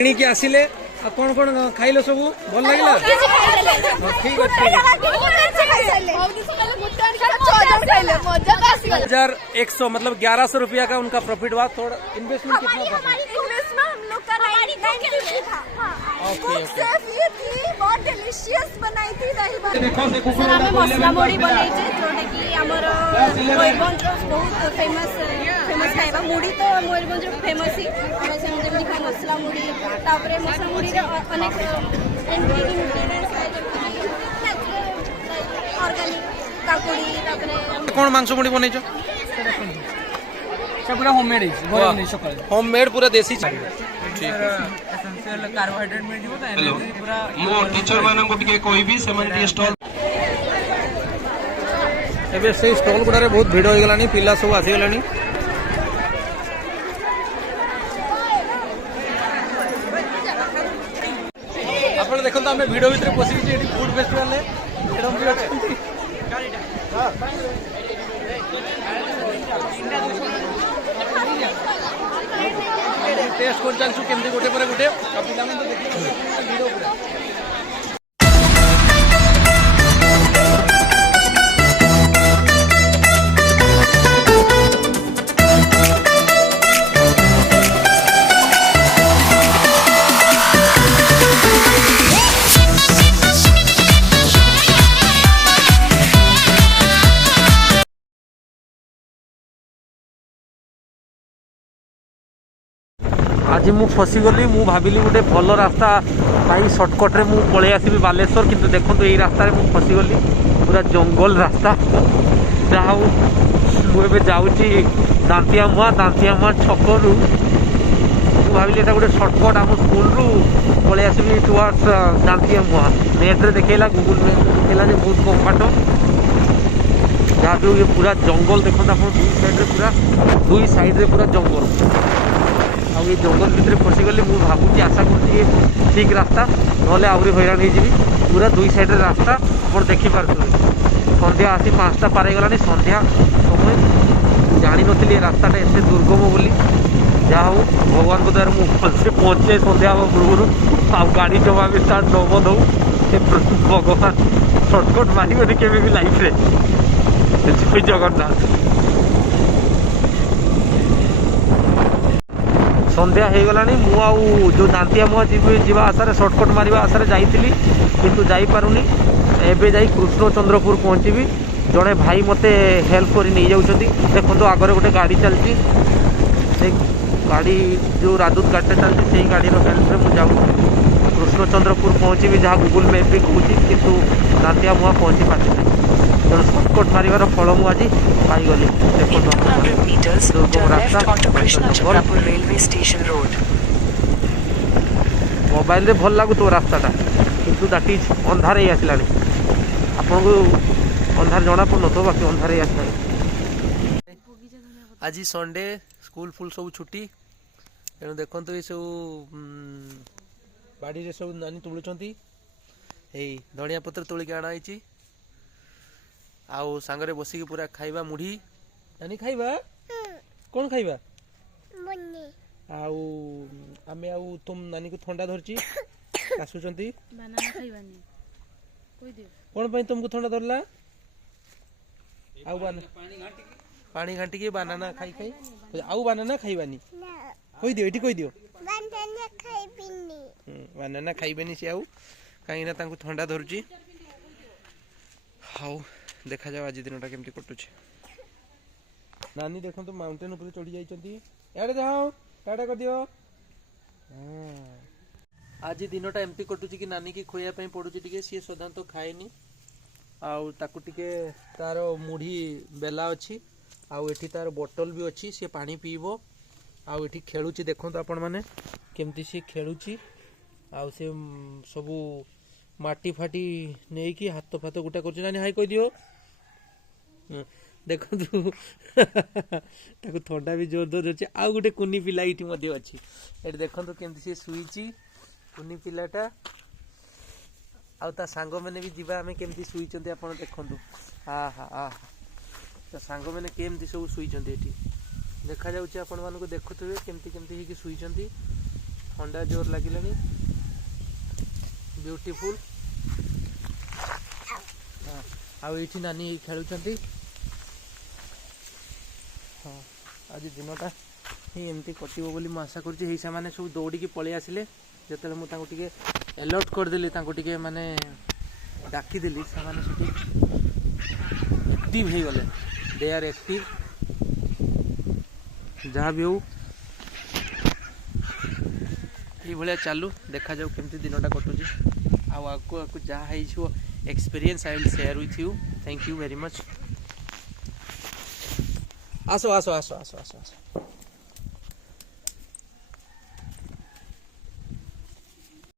କିଣିକି ଆସିଲେ ଆଉ କଣ କଣ ଖାଇଲ ସବୁ ଭଲ ଲାଗିଲା? ଠିକ ଅଛି। 1100 मतलब 1100 रुपया का उनका प्रॉफिट हुआ। थोड़ा इन्वेस्टमेंट कितना था? इन्वेस्टमेंट हम लोग का 90 था। ये थी बहुत डिलीशियस बनाई थी दही बड़ा। सर हमें मसला मुड़ी बनाई छे जोटा कि हमर मयूरभंज बहुत फेमस खाइबा मुड़ी तो मयूरभंज फेमस ही हम जेमि खा मसला मुड़ी तापरे मसला मुड़ी रे अनेक इंग्रेडिएंट्स ऑर्गेनिक काकुड़ी तापरे कौन मांस मुड़ी बनै छ? सब पूरा होममेड है घर नहीं सकाळ होममेड पूरा देसी छ। एसेंशियल कार्बोहाइड्रेट मिल जिवो त एनर्जी पूरा मो टीचर मानन को टिके कोई भी सेमन स्टॉल एबे से स्टॉल गुडा रे बहुत भीड़ हो गलानी पिला सब आसी गलानी। आपण देखन त हमें वीडियो भीतर पसी छी एटी फूड फेस्टिवल रे एडम भी अछि। टेस्ट कर चालछु केमती गोटे पर गोटे आ पिला मन तो देखि वीडियो पूरा आज मु फसीगली मु भाविली गोटे भल रास्ता पाई सर्टकट्रे मु पलि आसबि बालेश्वर किंतु देखो यही रास्तार मु फसीगली पूरा जंगल रास्ता जहाँ मुझे जाऊँगी दांतिया मुआ छकरू मु भाविली गोटे सर्टकट आम स्कूल रु पलि आसबि टुवर्ड्स दांतिया मुआ नेट्रे देखला गूगल मैप देखला बहुत कम बाट जहाँ भी ये पूरा जंगल देखते आप दुई साइड पूरा जंगल आ ये जंगल भितर फसीगली मुझे भावुची आशा कर ठीक रास्ता ना आहरी हैरान हो पूरा दुई साइड रास्ता आप देखिपुर सन्ध्या आसी 5टा पार गलानी सन्ध्या समय जानी नी रास्ताटा एत दुर्गम बोली जहाँ हो भगवान को द्वारा मुझे पहुँचे सन्ध्या पूर्व आ गाड़ी जमा भी स्टार्ट न बंद हो भगवान सर्टकट मारे के लाइफ रे जय जगन्नाथ। सन्ध्या हो गलानी मु जो दांतिया मुआ जीवा आशारे सर्टकट मारिबा आशारे जाइतिली किंतु जाई पारुनी एबे जाई कृष्णचंद्रपुर पहुँचीबी जड़े भाई मते हेल्प कर नहीं जाउछंती देखो आगे गोटे गाड़ी चलती से गाड़ी जो राजदूत गाड़ी चलती से गाड़ी हेल्प मुझे जाऊँ कृष्णचंद्रपुर पहुँचीबी जहाँ गूगल मैप भी कहूँ किंतु दांतिया मुआ पहुँची पार्टी तेणु सर्टकट मारिबार फल मु आज पाईगली मोबाइल रे भल लगुत रास्ताटा किंतु दैट इज अंधार ही आसला आपन को अंधार जना पड़ न बाकी अंधार ही आसला। आज संडे स्कूल फुल सब छुट्टी तेणु देखो ये सब बाड़ी सब नानी तुलुंट धनिया पत्र तोलिक आणाई आउ सांगरे बसिकी पूरा खाइबा मुढ़ी नानी खाइबा कौन खाइबा आउ आमे आउ तुम नानी को ठंडा धरची आसुचंती बनाना खाइबानी कोई दियो कौन पई तुमको ठंडा धरला आउ पानी घांटी के बनाना खाई खाई आउ बनाना खाइबानी कोई दियो एठी कोई दियो बनाना खाइबिनी बनाना खाइबेनी से आउ काई ना तांको ठंडा धरची हाउ देखा जाओ आज दिनटा केमती कटुचे नानी देखो तो माउंटेन ऊपर चढ़ी जाइछंती याडे जाओ टाटा कर दियो आज दिनटा एमती कटुची कि नानी की खोया पई पडुची टिके सी सदान तो खाएनी आउ ताकू टिके तार मुढ़ी बेला अछि आउ एठी तार बोतल भी अछि से पानी पीबो आउ एठी खेलुची देखो तो आपण माने केमती से खेलुची आउ से सबू माटी फाटी नहीं कि हाथ फात गोटा कर नानी हाई कह दियो देखो थंडा भी जोर जोर अच्छे आउ गोटे कुनी पिला ये अच्छी ये देखो केमती सी शुईची कुनी पिलाटा आउ ता सांग मैंने भी जीवा आमे केमती शुईचंती आपण देखंतु आहा ता सांग मैंने केमती सब शुईचंती एठी देखा जाउची आपण मानको देखुथुबे केमती केमती ही शुईचंती थंडा जोर लगे ब्यूटीफुल आठी नानी खेलुं हाँ आज दिनटा ही एमती कटो बोली मुझे आशा करुँचे सब दौड़ी पलि आसिले जो मुझे अलर्ट करदेली माने डाकिदेली से एक्टिव हो गले दे आर एक्टिव जहाँ भी हो ये चालू देखा जाऊ केमती दिनटा कटुची आगू जहाँ experience I will share with you thank you very much आसो आसो आसो आसो आसो आसो